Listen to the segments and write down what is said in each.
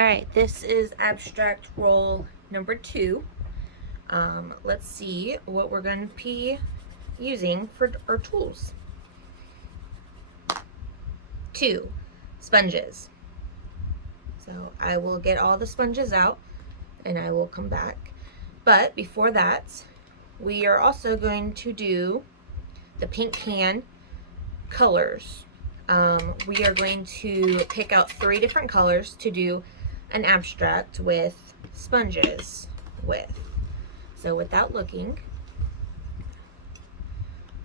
Alright, this is abstract roll number 2. Let's see what we're going to be using for our tools. 2 sponges. So I will get all the sponges out and I will come back. But before that, we are also going to do the paint can colors. We are going to pick out 3 different colors to do an abstract with sponges with. So without looking,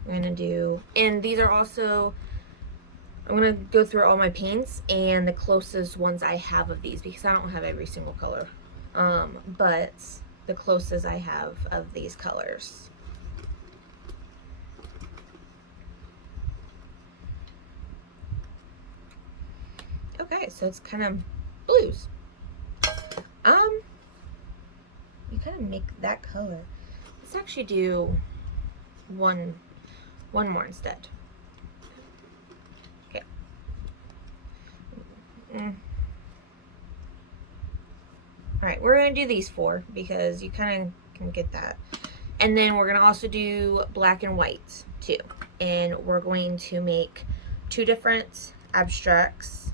we're gonna do, and these are also, I'm gonna go through all my paints and the closest ones I have of these because I don't have every single color, but the closest I have of these colors. Okay, so it's kind of blues. You kind of make that color. Let's actually do one more instead. Okay. All right, we're gonna do these 4 because you kind of can get that. And then we're gonna also do black and white too. And we're going to make 2 different abstracts.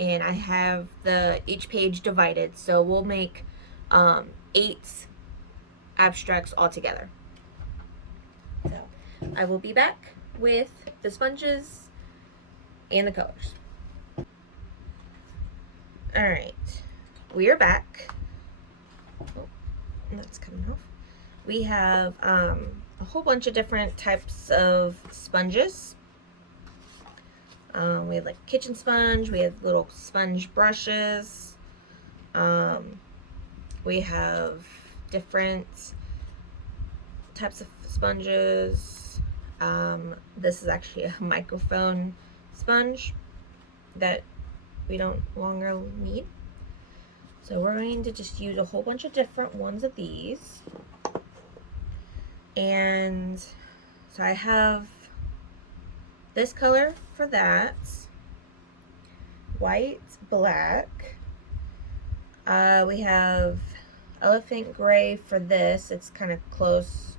And I have each page divided, so we'll make 8 abstracts altogether. So I will be back with the sponges and the colors. Alright, we are back. Oh, that's coming off. We have a whole bunch of different types of sponges. We have like kitchen sponge, we have little sponge brushes, we have different types of sponges. This is actually a microphone sponge that we don't longer need. So we're going to just use a whole bunch of different ones of these. And so I have this color for that, white, black. We have elephant gray for this. It's kind of close,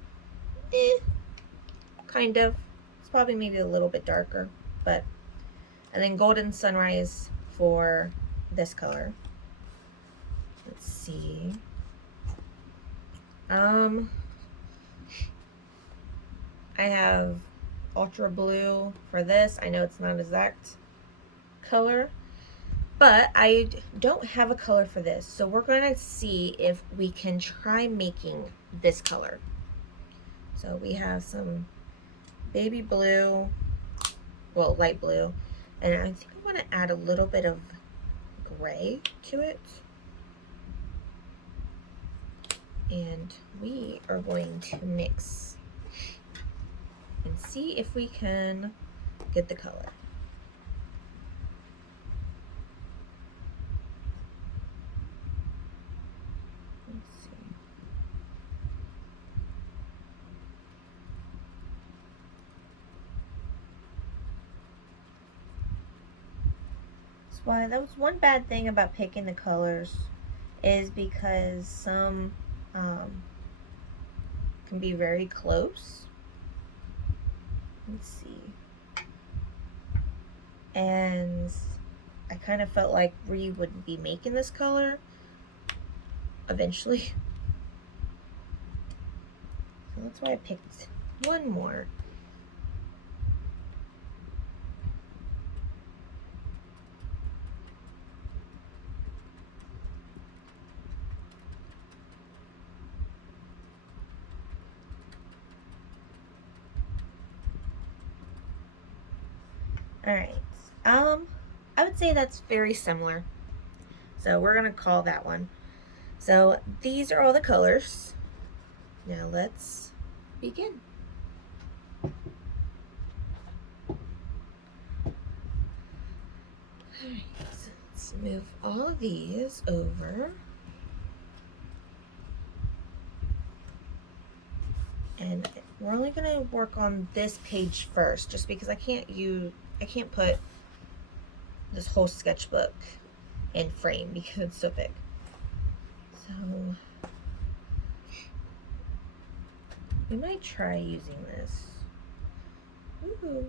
kind of. It's probably maybe a little bit darker, but. And then golden sunrise for this color. Let's see. I have ultra blue for this. I know it's not exact color, but I don't have a color for this, so we're going to see if we can try making this color. So we have some baby blue, well, light blue, and I think I want to add a little bit of gray to it. And we are going to mix and see if we can get the color. Let's see. That's why that was one bad thing about picking the colors, is because some can be very close. Let's see. And I kind of felt like we would be making this color eventually. So that's why I picked one more. Alright, I would say that's very similar. So we're gonna call that one. So these are all the colors. Now let's begin. Alright, so let's move all of these over. And we're only gonna work on this page first, just because I can't put this whole sketchbook and frame because it's so big. So we might try using this. Ooh.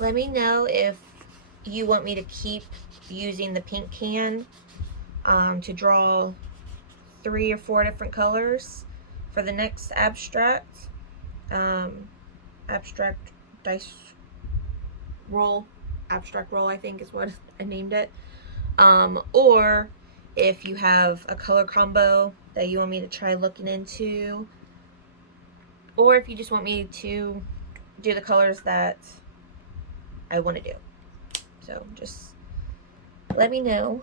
Let me know if you want me to keep using the pink can to draw 3 or 4 different colors for the next abstract. Abstract dice roll. Abstract roll, I think is what I named it. Or if you have a color combo that you want me to try looking into, or if you just want me to do the colors that I want to do. So just let me know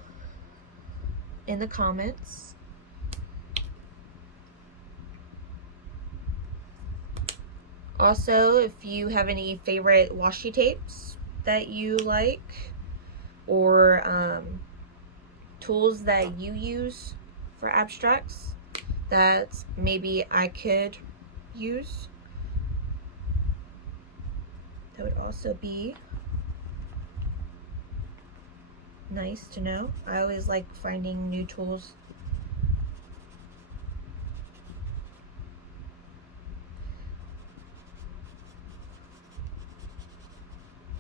in the comments. Also, if you have any favorite washi tapes that you like, or tools that you use for abstracts that maybe I could use, that would also be nice to know. I always like finding new tools.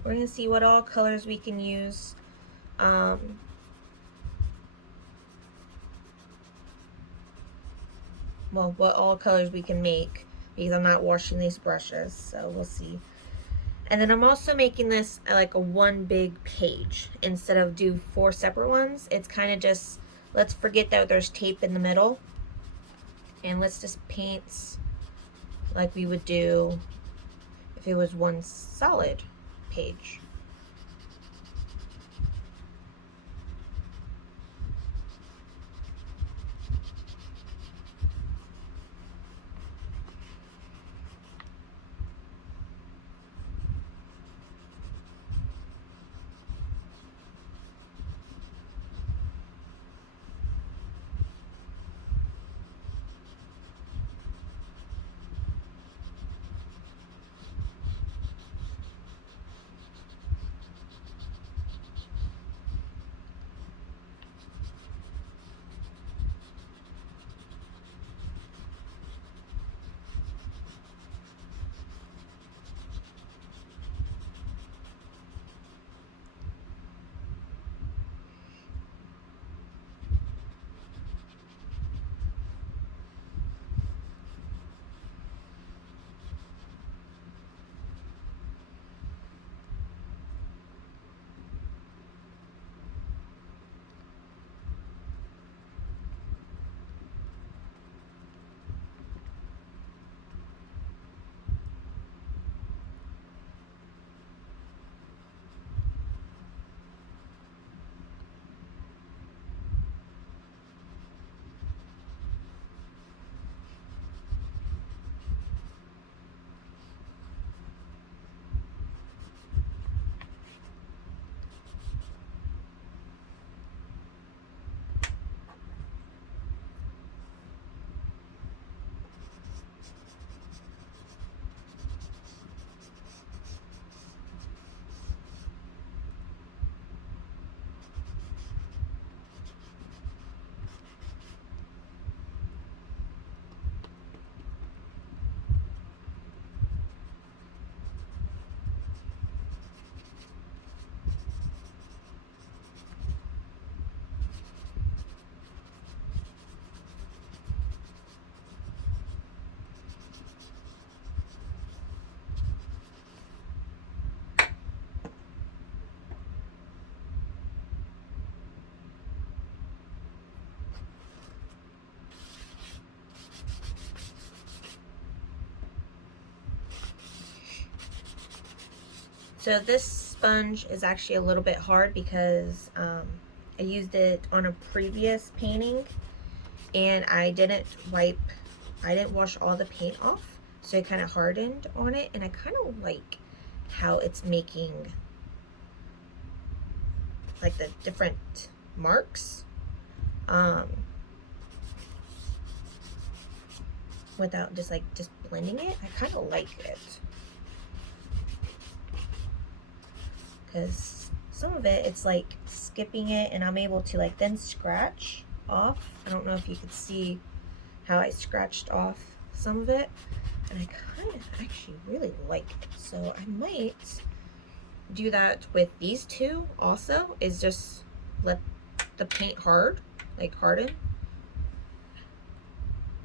We're going to see what all colors we can use. Well, what all colors we can make, because I'm not washing these brushes, so we'll see. And then I'm also making this like a one big page. Instead of do 4 separate ones, it's kind of just, let's forget that there's tape in the middle, and let's just paint like we would do if it was one solid page. So this sponge is actually a little bit hard because I used it on a previous painting and I didn't wash all the paint off, so it kind of hardened on it, and I kind of like how it's making like the different marks without just blending it. I kind of like it because some of it, it's like skipping it, and I'm able to like then scratch off. I don't know if you could see how I scratched off some of it, and I kind of actually really like it. So I might do that with these two also, is just let the paint harden.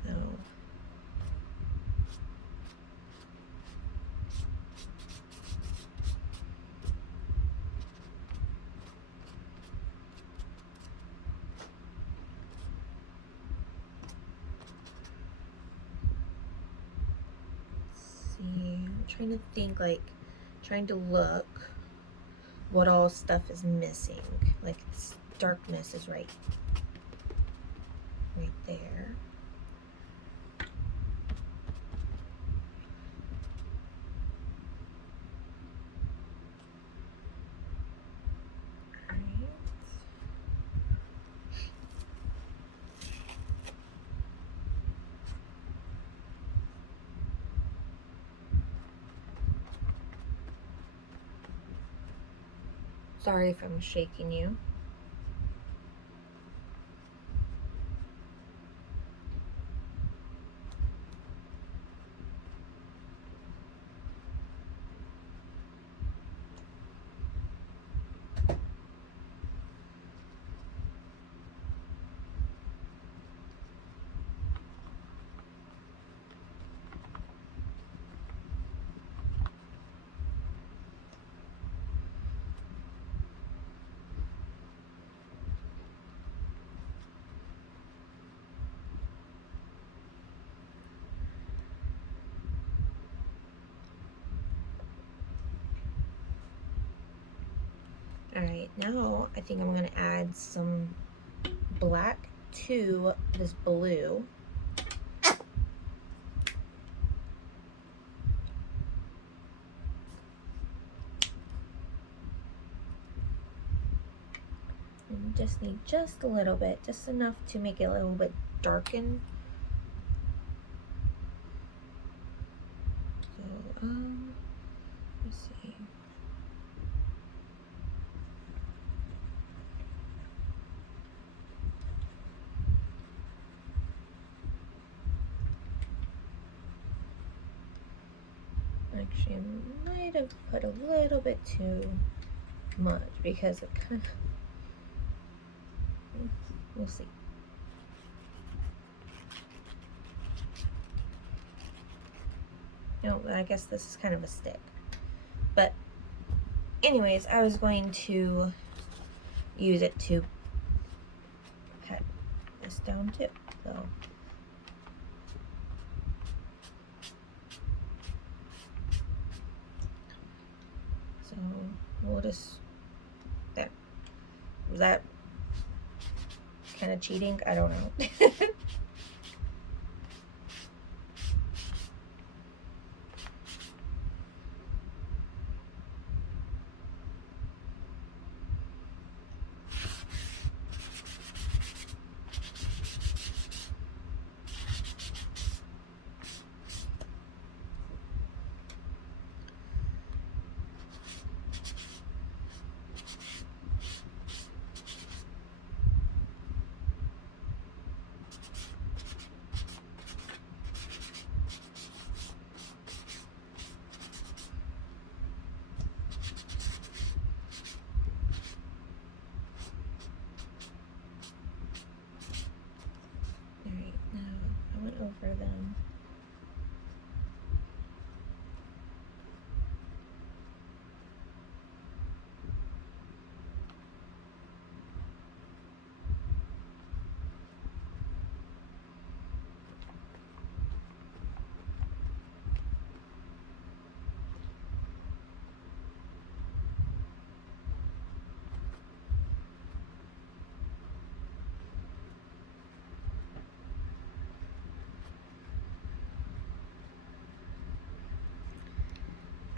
So I'm trying to think, like trying to look what all stuff is missing. Like its darkness is right there. Sorry if I'm shaking you. Alright, now I think I'm going to add some black to this blue. And just need just a little bit, just enough to make it a little bit darken. So, let's see. Actually, I might have put a little bit too much because it kind of, we'll see. No, I guess this is kind of a stick. But anyways, I was going to use it to pat this down too. So we'll just, there. Was that kind of cheating? I don't know.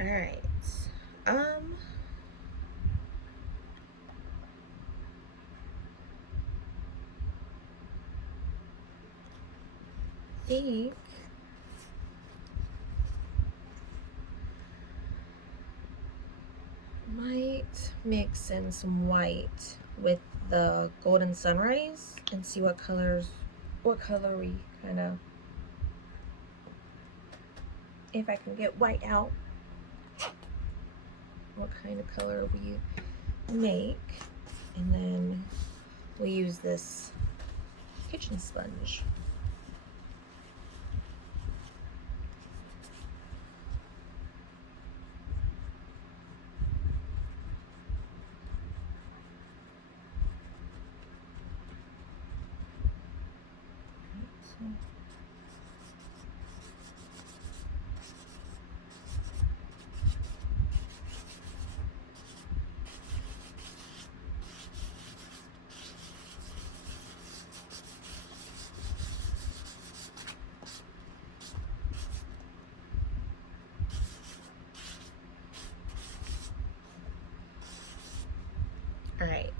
All right. Um, I think might mix in some white with the golden sunrise and see what color we kind of, if I can get white out, what kind of color we make. And then we use this kitchen sponge. All right.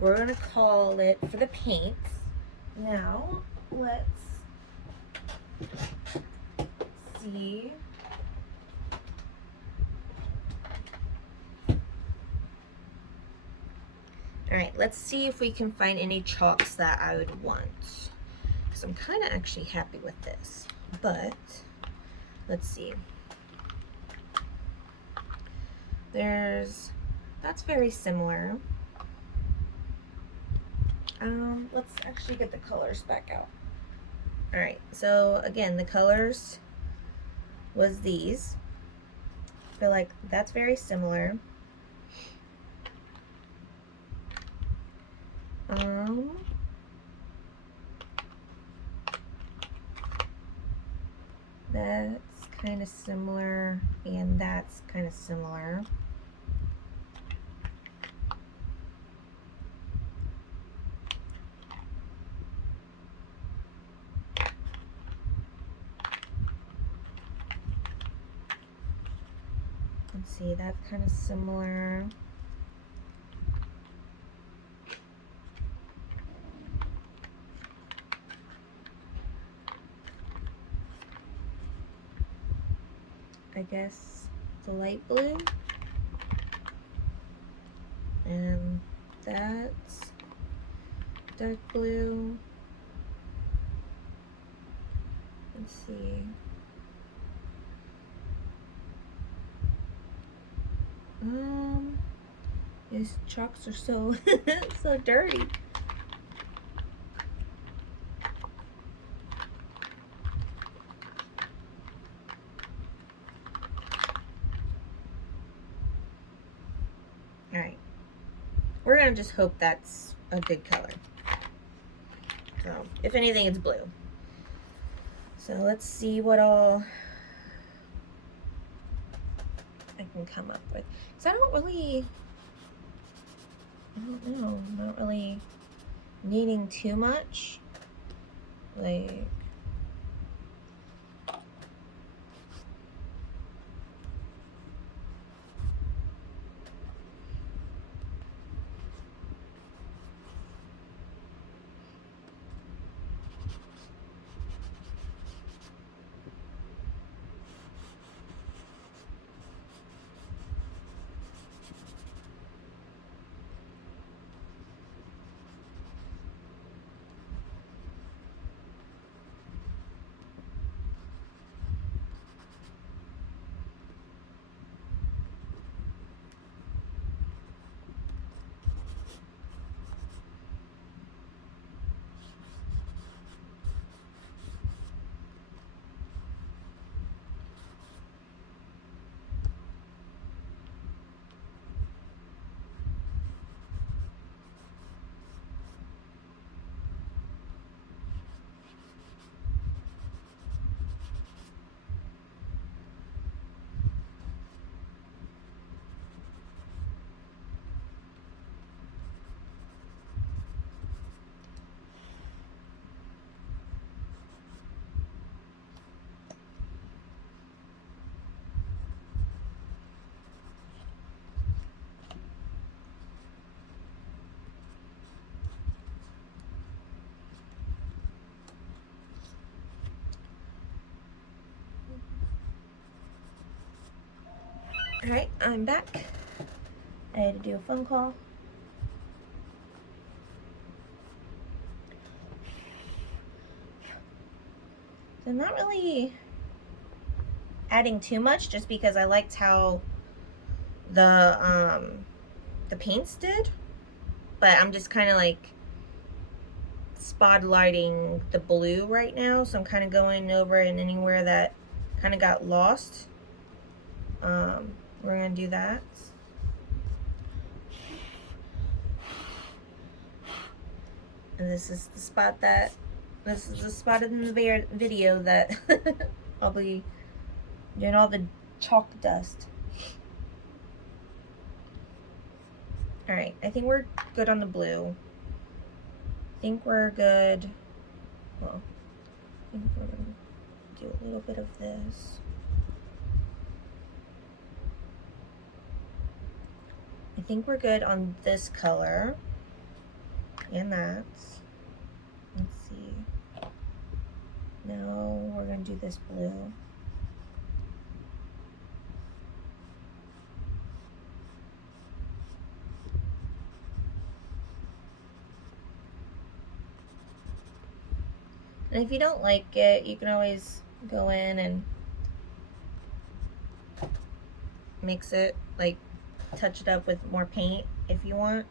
We're gonna call it for the paint. Now, let's see. All right, let's see if we can find any chalks that I would want. Because I'm kind of actually happy with this. But, let's see. That's very similar. Let's actually get the colors back out. All right, so again, the colors was these. I feel like that's very similar. That's kind of similar, and that's kind of similar. Let's see, that's kind of similar. I guess it's a light blue. And that's dark blue. Let's see. These chalks are so so dirty. All right, we're gonna just hope that's a good color. So if anything, it's blue. So let's see what all I can come up with. Because I don't know, I'm not really needing too much. Like, Alright, I'm back. I had to do a phone call. So I'm not really adding too much just because I liked how the paints did. But I'm just kind of like spotlighting the blue right now. So I'm kind of going over it and anywhere that kind of got lost. We're going to do that. And this is the spot in the video that I'll be doing all the chalk dust. Alright, I think we're good on the blue. I think we're good. Well, I think we're going to do a little bit of this. I think we're good on this color. And that. Let's see. Now we're going to do this blue. And if you don't like it, you can always go in and mix it, like touch it up with more paint if you want.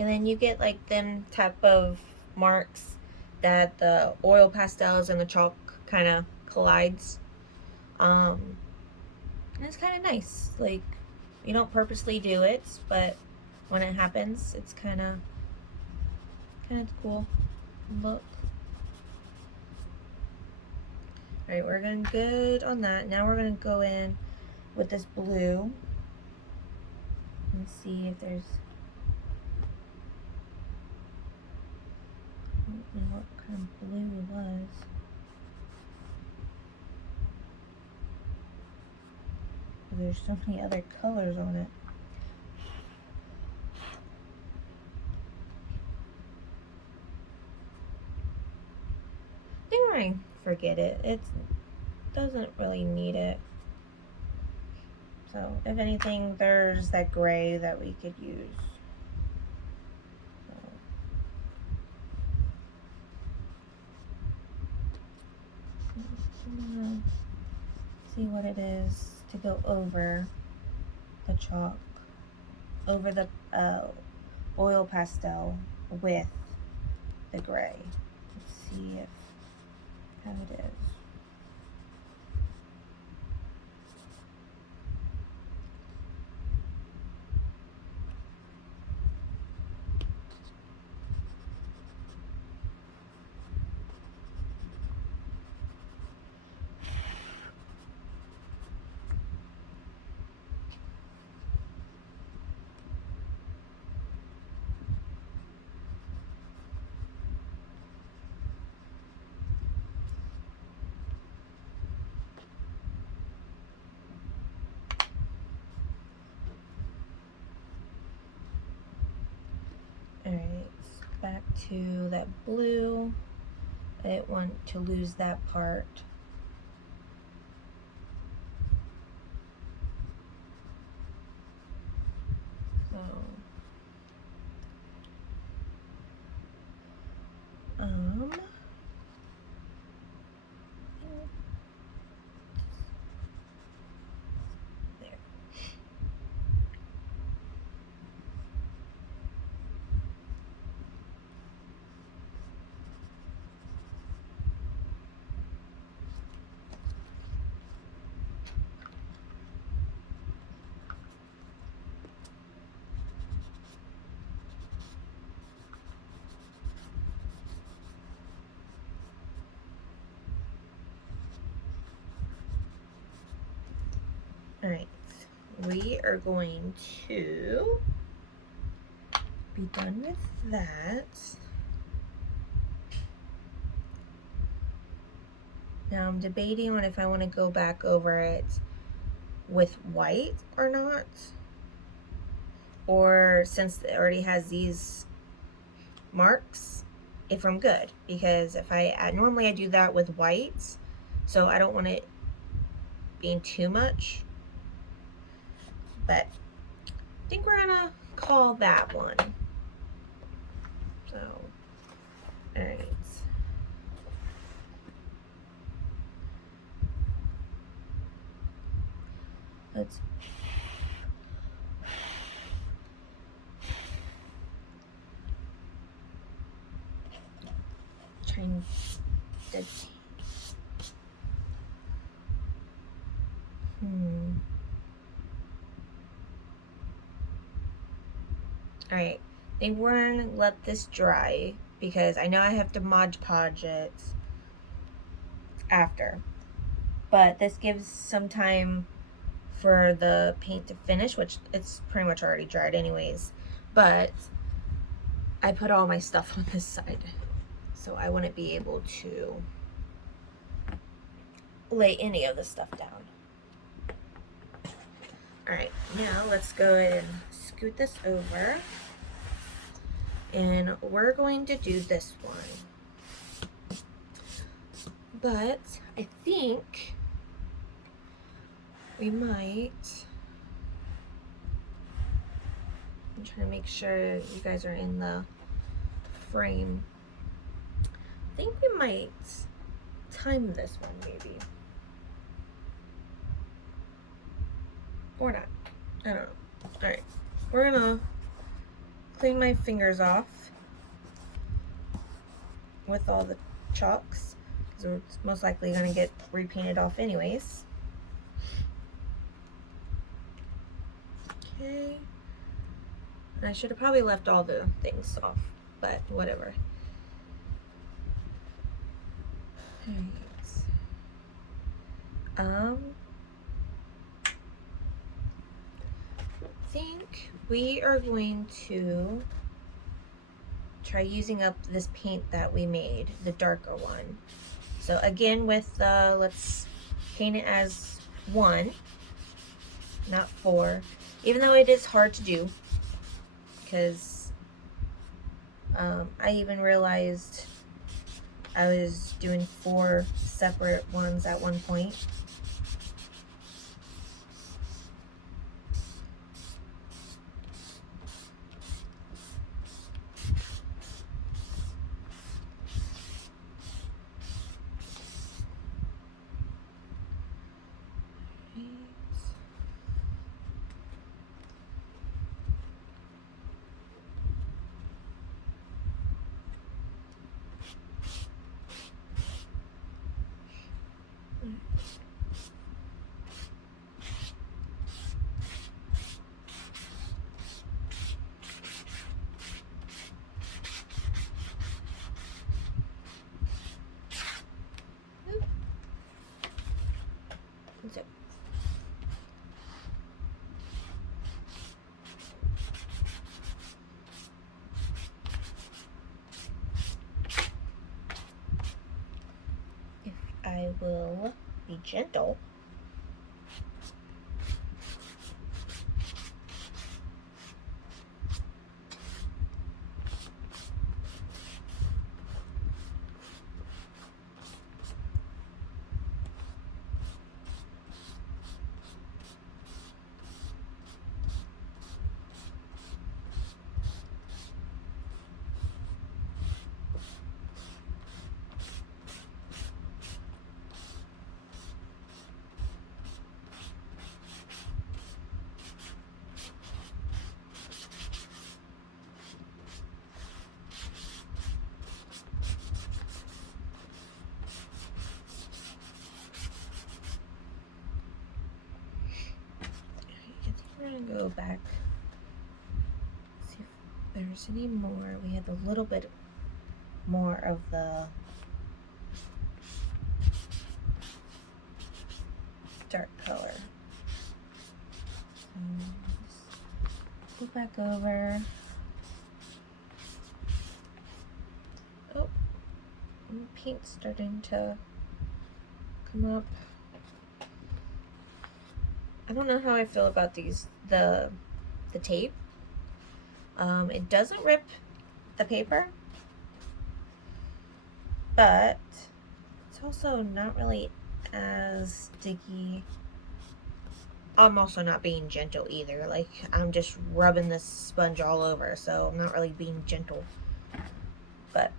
And then you get like them type of marks that the oil pastels and the chalk kind of collides. And it's kind of nice. Like, you don't purposely do it, but when it happens, it's kind of cool look. All right, we're going good on that. Now we're going to go in with this blue and see if there's, I don't know what kind of blue it was. There's so many other colors on it. I think we're going to forget it. It doesn't really need it. So if anything, there's that gray that we could use. See what it is to go over the chalk, over the oil pastel with the gray. Let's see how it is. Alright, back to that blue. I didn't want to lose that part. So, there. Alright, we are going to be done with that. Now I'm debating on if I want to go back over it with white or not. Or since it already has these marks, if I'm good. Because if normally I do that with whites, so I don't want it being too much. But I think we're gonna call that one. So, alright. Let's try and Alright, I think we're gonna let this dry because I know I have to Mod Podge it after. But this gives some time for the paint to finish, which it's pretty much already dried anyways. But I put all my stuff on this side, so I wouldn't be able to lay any of the stuff down. Alright, now let's go ahead and scoot this over. And we're going to do this one. But I think we might, I'm trying to make sure you guys are in the frame. I think we might time this one maybe. Or not. I don't know. Alright. We're gonna clean my fingers off with all the chalks, because it's most likely gonna get repainted off anyways. Okay. I should have probably left all the things off, but whatever. Alright. I think we are going to try using up this paint that we made, the darker one. So again, with the, let's paint it as 1, not 4, even though it is hard to do, because I even realized I was doing 4 separate ones at one point. So, if I will be gentle, we're gonna go back, see if there's any more. We had a little bit more of the dark color. Go back over. Oh, paint's starting to come up. I don't know how I feel about the tape. It doesn't rip the paper, but it's also not really as sticky. I'm also not being gentle either. Like, I'm just rubbing this sponge all over, so I'm not really being gentle. But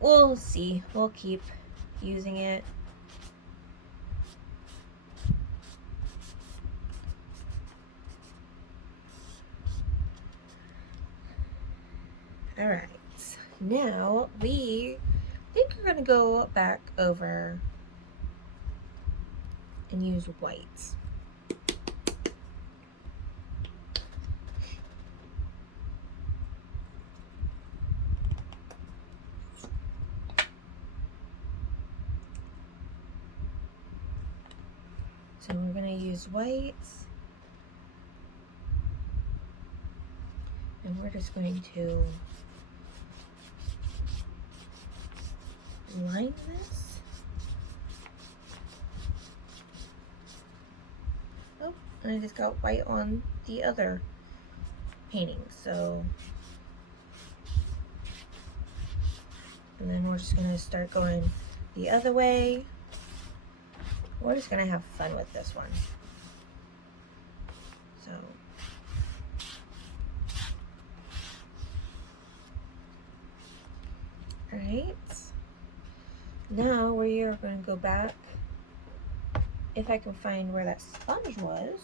we'll see. We'll keep using it. All right. Now I think we're gonna go back over and use whites. So we're gonna use whites, and we're just going to line this. Oh, and I just got white on the other painting, so. And then we're just gonna start going the other way. We're just gonna have fun with this one. So. All right. Now we are going to go back, if I can find where that sponge was.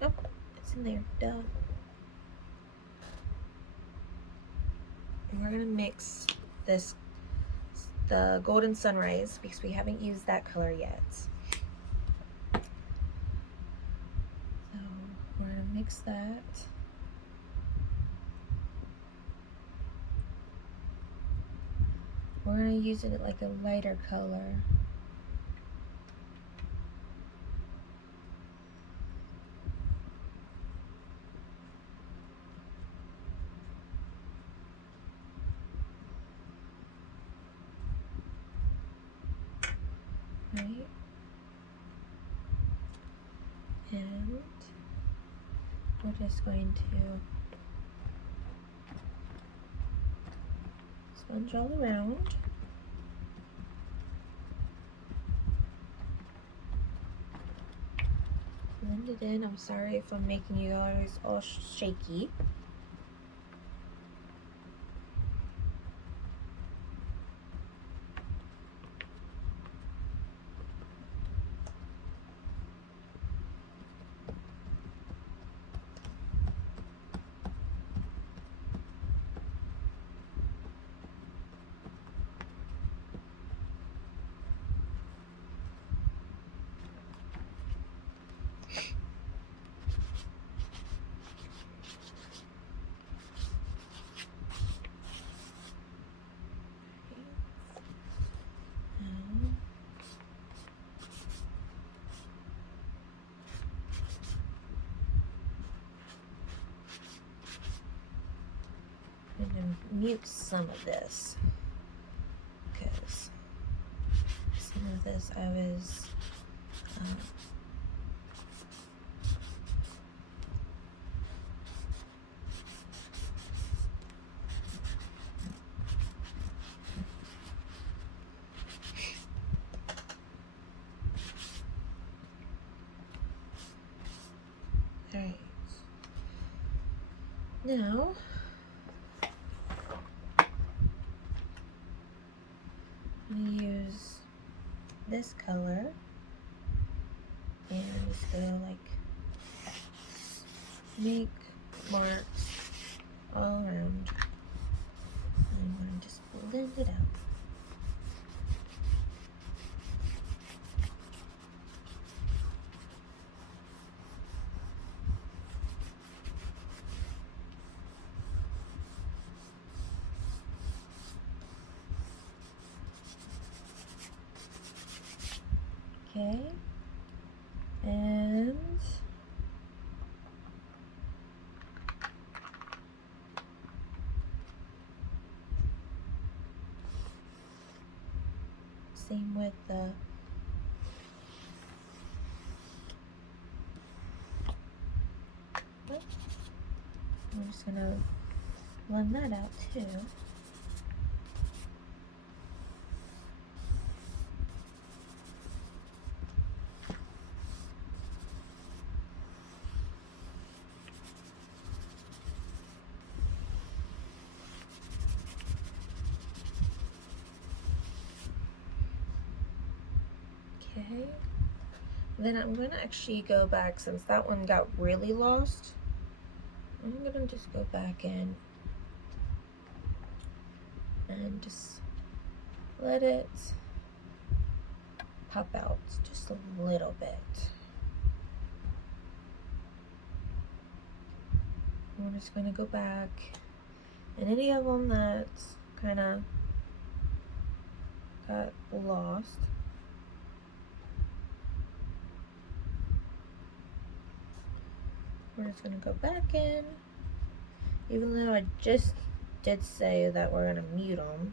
Oh, it's in there, duh. And we're going to mix the Golden Sunrise, because we haven't used that color yet. So we're going to mix that. We're going to use it like a lighter color. Right? And we're just going to sponge all around. Blend it in. I'm sorry if I'm making you guys all shaky. I'm going to mute some of this, because some of this I was alright. Now I'm going to use this color and just go like make marks all around. I'm going to just blend it out. Okay, same with the I'm just gonna blend that out too. Okay. Then I'm gonna actually go back, since that one got really lost. I'm gonna just go back in and just let it pop out just a little bit. We're just gonna go back, and any of them that's kind of got lost, we're just gonna go back in, even though I just did say that we're gonna mute them.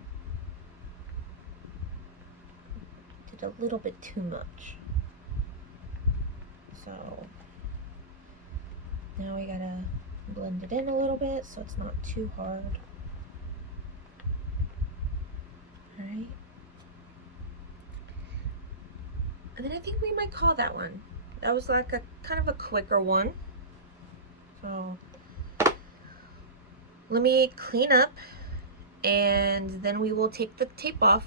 Did a little bit too much. So now we gotta blend it in a little bit so it's not too hard. Alright. And then I think we might call that one. That was like a kind of a quicker one. So let me clean up, and then we will take the tape off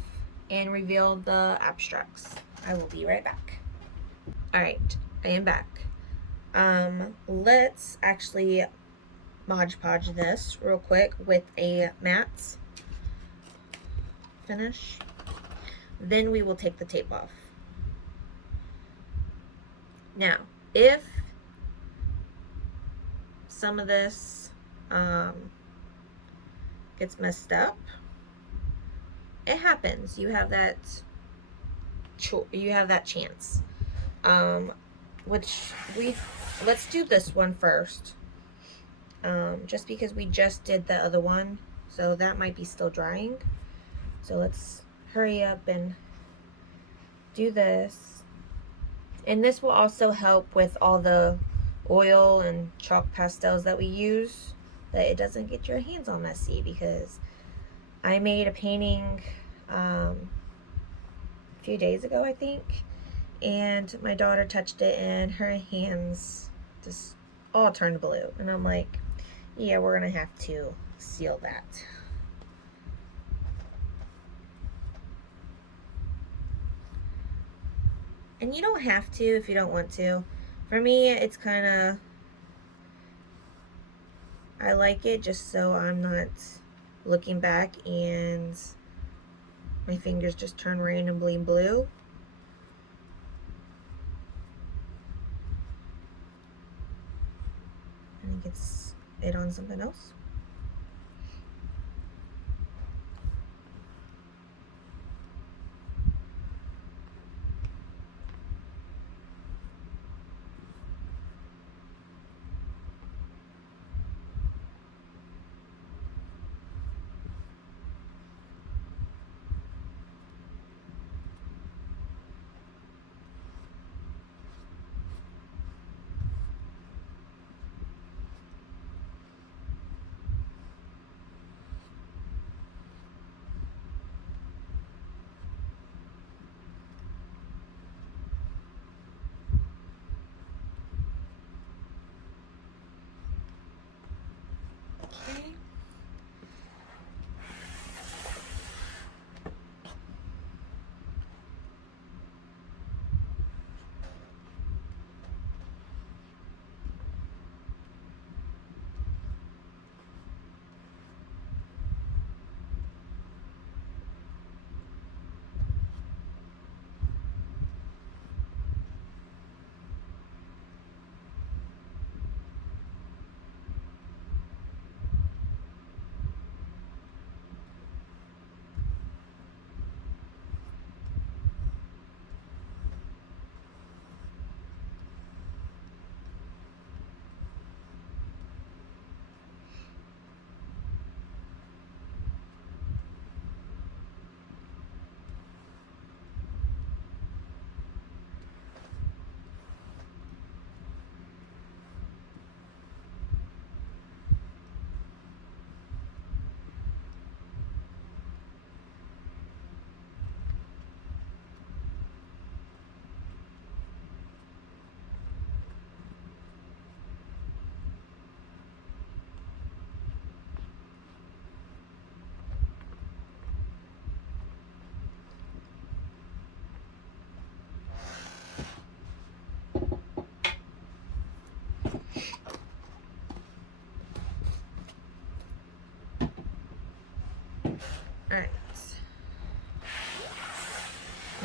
and reveal the abstracts. I will be right back. Alright, I am back. Let's actually Mod Podge this real quick with a matte finish. Then we will take the tape off. Now, if some of this gets messed up, it happens. You have that chance. Let's do this one first. Just because we just did the other one, so that might be still drying. So let's hurry up and do this. And this will also help with all the oil and chalk pastels that we use, that it doesn't get your hands all messy, because I made a painting a few days ago, I think, and my daughter touched it and her hands just all turned blue, and I'm like, yeah, we're gonna have to seal that. And you don't have to if you don't want to. For me, it's kind of, I like it just so I'm not looking back and my fingers just turn randomly blue. I think it's it on something else. Okay.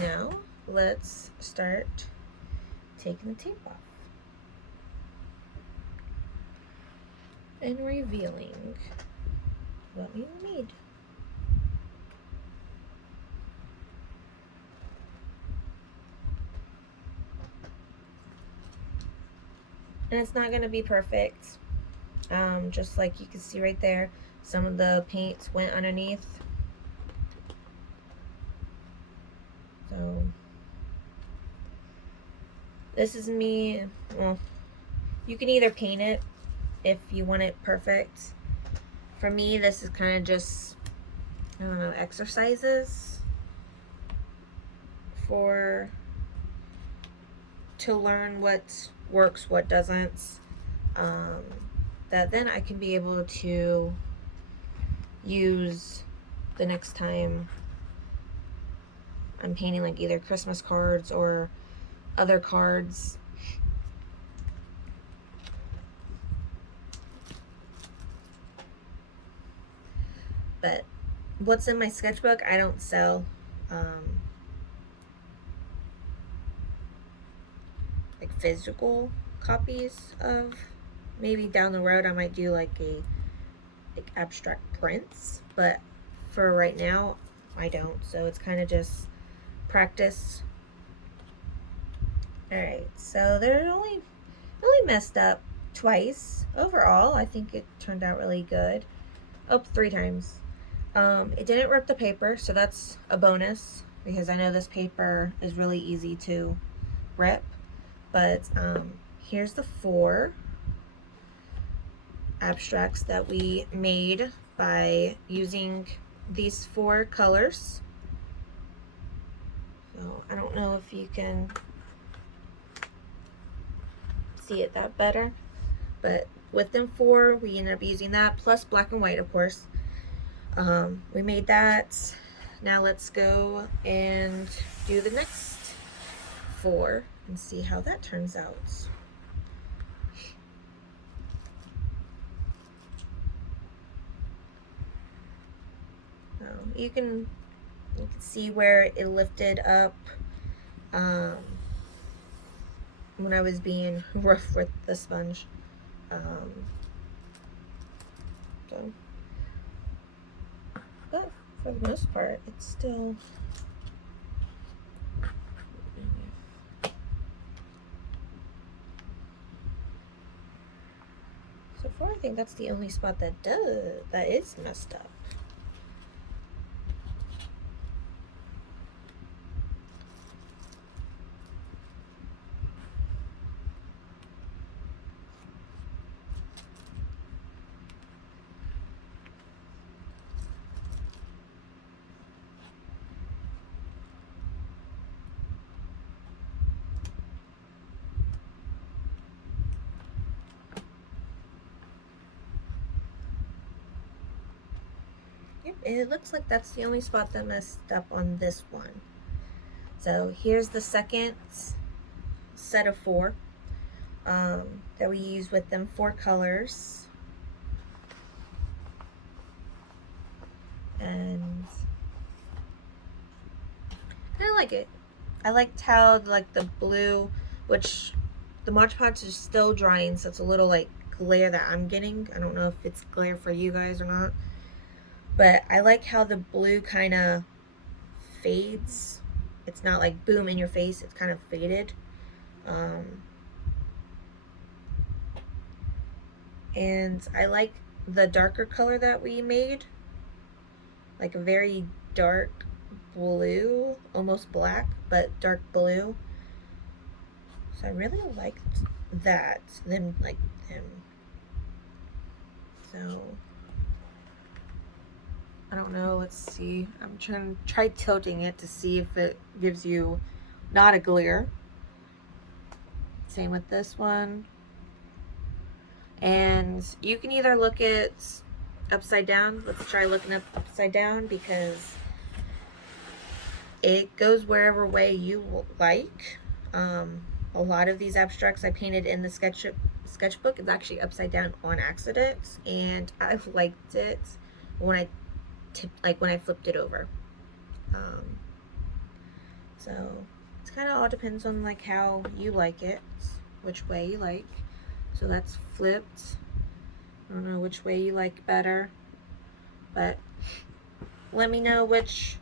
Now let's start taking the tape off and revealing what we will need. And it's not going to be perfect. Just like you can see right there, some of the paint went underneath. So this is me. Well, you can either paint it if you want it perfect. For me, this is kind of just, I don't know, exercises to learn what works, what doesn't. That then I can be able to use the next time I'm painting like either Christmas cards or other cards. But what's in my sketchbook, I don't sell. Like physical copies of. Maybe down the road I might do like abstract prints, but for right now I don't. So it's kind of just practice. Alright, so they're only messed up twice. Overall, I think it turned out really good. Oh, 3 times. It didn't rip the paper, so that's a bonus, because I know this paper is really easy to rip. But here's the 4 abstracts that we made by using these 4 colors. So I don't know if you can see it that better, but with them 4, we ended up using that plus black and white, of course. We made that. Now let's go and do the next 4 and see how that turns out. You can see where it lifted up when I was being rough with the sponge. But for the most part, it's still so far. I think that's the only spot that is messed up. Yep, it looks like that's the only spot that messed up on this one. So here's the second set of 4 that we use with them 4 colors. And I like it. I liked how like the blue, which the Mod Podge is still drying, so it's a little like glare that I'm getting. I don't know if it's glare for you guys or not. But I like how the blue kind of fades. It's not like boom in your face, it's kind of faded. And I like the darker color that we made, like a very dark blue, almost black, but dark blue. So I really liked that. Them. So I don't know, let's see. I'm trying to try tilting it to see if it gives you not a glare. Same with this one. And you can either look at upside down. Let's try looking upside down, because it goes wherever way you like. A lot of these abstracts I painted in the sketchbook is actually upside down on accident, and I liked it when I flipped it over. So it's kind of all depends on like how you like it, which way you like. So that's flipped. I don't know which way you like better, but let me know which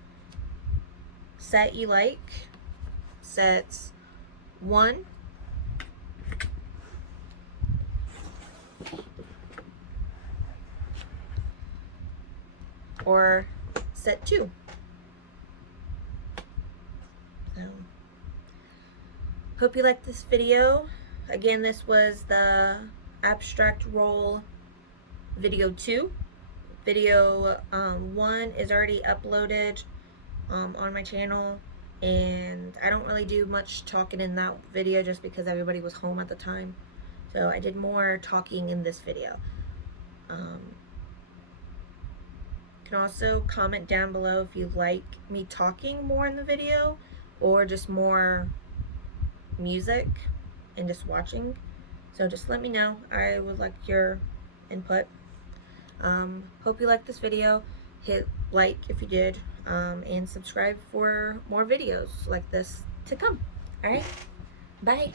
set you like. Sets 1, or set 2. So, hope you liked this video. Again, this was the abstract roll video 2. Video 1 is already uploaded on my channel, and I don't really do much talking in that video just because everybody was home at the time. So I did more talking in this video. You can also comment down below if you like me talking more in the video or just more music and just watching. So just let me know. I would like your input. Hope you liked this video. Hit like if you did, and subscribe for more videos like this to come. Alright, bye.